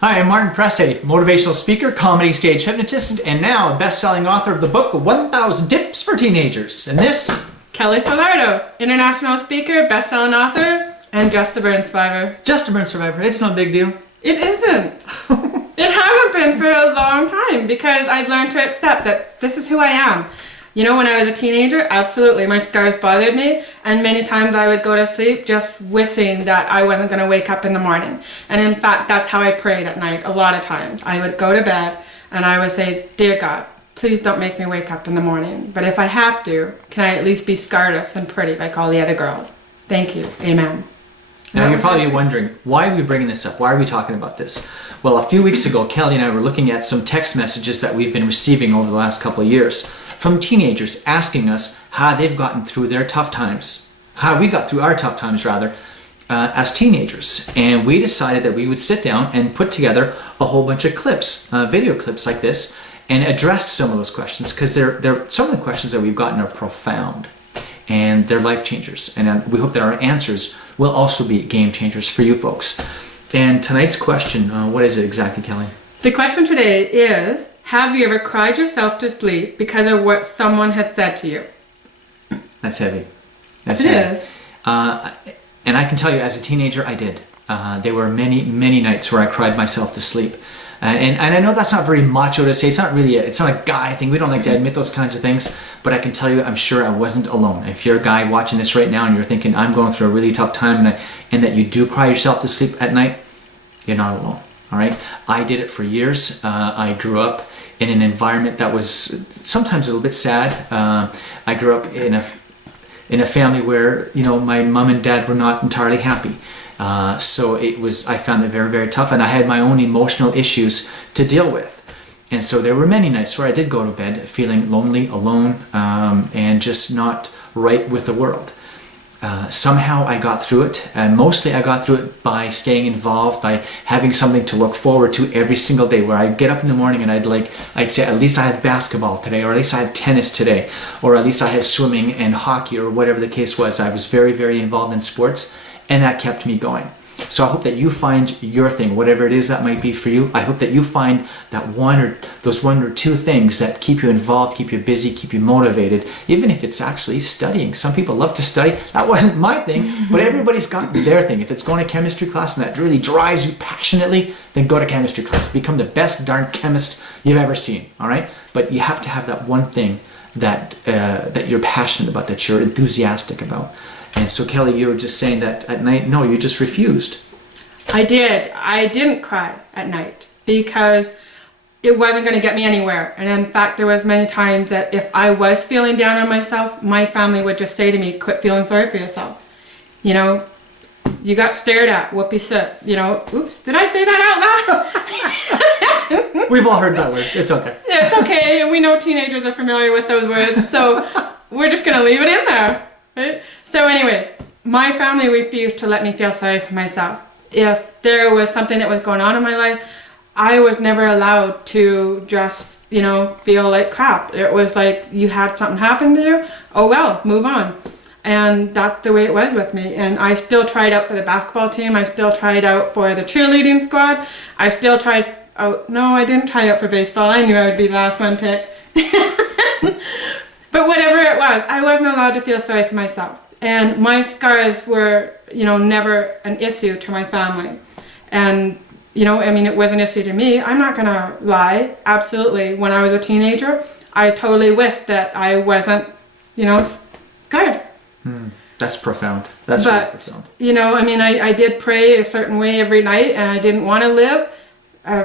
Hi, I'm Martin Presse, motivational speaker, comedy stage hypnotist, and now a best-selling author of the book 1000 Tips for Teenagers. And this? Kelly Falardeau, international speaker, best-selling author, and just a burn survivor. Just a burn survivor. It's no big deal. It isn't. It hasn't been for a long time because I've learned to accept that this is who I am. You know, when I was a teenager, absolutely, my scars bothered me, and many times I would go to sleep just wishing that I wasn't going to wake up in the morning. And in fact, that's how I prayed at night a lot of times. I would go to bed and I would say, "Dear God, please don't make me wake up in the morning. But if I have to, can I at least be scarless and pretty like all the other girls? Thank you. Amen." Now you're probably wondering, why are we bringing this up? Why are we talking about this? Well, a few weeks ago, Kelly and I were looking at some text messages that we've been receiving over the last couple of years from teenagers asking us how they've gotten through their tough times, how we got through our tough times rather, as teenagers. And we decided that we would sit down and put together a whole bunch of clips, video clips like this, and address some of those questions, because some of the questions that we've gotten are profound and they're life changers. And we hope that our answers will also be game changers for you folks. And tonight's question, what is it exactly, Kelly? The question today is, have you ever cried yourself to sleep because of what someone had said to you? That's heavy. That's It heavy. is. And I can tell you, as a teenager, I did. There were many, many nights where I cried myself to sleep. And I know that's not very macho to say. It's not a guy thing. We don't like to admit those kinds of things. But I can tell you, I'm sure I wasn't alone. If you're a guy watching this right now and you're thinking, I'm going through a really tough time, and that you do cry yourself to sleep at night, you're not alone. All right? I did it for years. I grew up in an environment that was sometimes a little bit sad. I grew up in a family where, you know, my mom and dad were not entirely happy. So I found it very, very tough, and I had my own emotional issues to deal with. And so there were many nights where I did go to bed feeling lonely, alone, and just not right with the world. Somehow I got through it, and mostly I got through it by staying involved, by having something to look forward to every single day, where I'd get up in the morning and I'd say, at least I had basketball today, or at least I had tennis today, or at least I had swimming and hockey, or whatever the case was. I was very, very involved in sports, and that kept me going. So I hope that you find your thing, whatever it is that might be for you. I hope that you find that those one or two things that keep you involved, keep you busy, keep you motivated, even if it's actually studying. Some people love to study. That wasn't my thing, but everybody's got their thing. If it's going to chemistry class and that really drives you passionately, then go to chemistry class. Become the best darn chemist you've ever seen, all right? But you have to have that one thing that you're passionate about, that you're enthusiastic about. And so, Kelly, you were just saying that at night, no, you just refused. I did. I didn't cry at night because it wasn't going to get me anywhere. And in fact, there was many times that if I was feeling down on myself, my family would just say to me, "Quit feeling sorry for yourself. You know, you got stared at, whoopee shit." You know, oops, did I say that out loud? We've all heard that word. It's okay. Yeah, it's okay. And we know teenagers are familiar with those words. So we're just going to leave it in there. Right? So anyways, my family refused to let me feel sorry for myself. If there was something that was going on in my life, I was never allowed to just, you know, feel like crap. It was like, you had something happen to you, oh well, move on. And that's the way it was with me. And I still tried out for the basketball team. I still tried out for the cheerleading squad. I still tried out, no, I didn't try out for baseball. I knew I would be the last one picked. But whatever it was, I wasn't allowed to feel sorry for myself. And my scars were, you know, never an issue to my family. And, you know, I mean, it was an issue to me. I'm not going to lie. Absolutely. When I was a teenager, I totally wished that I wasn't, you know, scarred. That's profound. That's really profound. You know, I mean, I did pray a certain way every night, and I didn't want to live,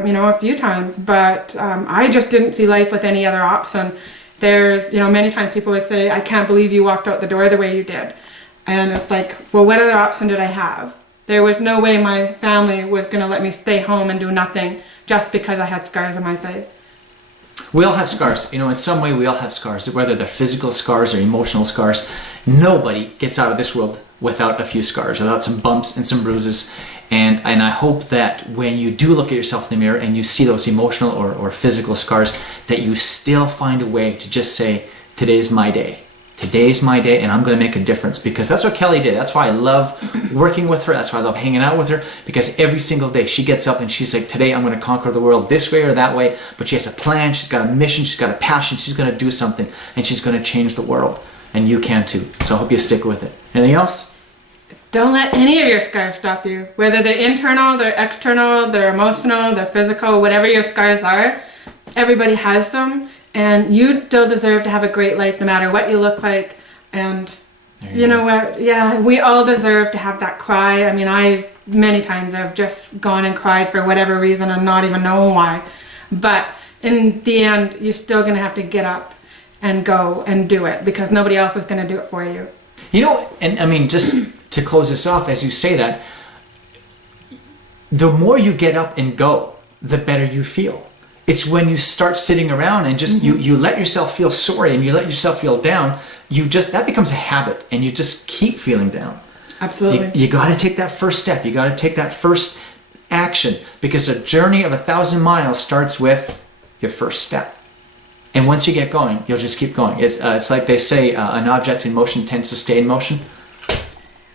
you know, a few times. But I just didn't see life with any other option. There's, you know, many times people would say, "I can't believe you walked out the door the way you did." And it's like, well, what other option did I have? There was no way my family was going to let me stay home and do nothing just because I had scars on my face. We all have scars. You know, in some way we all have scars, whether they're physical scars or emotional scars. Nobody gets out of this world without a few scars, without some bumps and some bruises. And I hope that when you do look at yourself in the mirror and you see those emotional or physical scars, that you still find a way to just say, today's my day. today's my day and I'm going to make a difference, because that's what Kelly did. That's why I love working with her. That's why I love hanging out with her, because every single day she gets up and she's like, today I'm going to conquer the world this way or that way, but she has a plan, she's got a mission, she's got a passion, she's going to do something, and she's going to change the world. And you can too. So I hope you stick with it. Anything else? Don't let any of your scars stop you. Whether they're internal, they're external, they're emotional, they're physical, whatever your scars are, everybody has them. And you still deserve to have a great life no matter what you look like. And you know what? Yeah, we all deserve to have that cry. I mean, many times I've just gone and cried for whatever reason and not even knowing why. But in the end, you're still going to have to get up and go and do it, because nobody else is going to do it for you. You know, and I mean, just to close this off, as you say that, the more you get up and go, the better you feel. It's when you start sitting around and just you let yourself feel sorry and you let yourself feel down, that becomes a habit, and you just keep feeling down. Absolutely. You got to take that first step. You got to take that first action, because a journey of 1,000 miles starts with your first step. And once you get going, you'll just keep going. It's like they say, an object in motion tends to stay in motion.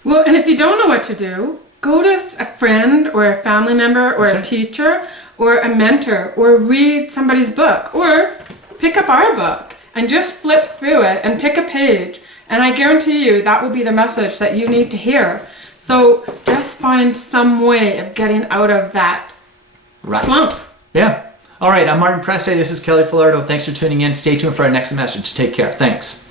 Well, and if you don't know what to do, go to a friend or a family member or a teacher or a mentor, or read somebody's book, or pick up our book and just flip through it and pick a page. And I guarantee you that will be the message that you need to hear. So just find some way of getting out of that slump. Yeah. All right, I'm Martin Presse. This is Kelly Falardeau. Thanks for tuning in. Stay tuned for our next message. Take care. Thanks.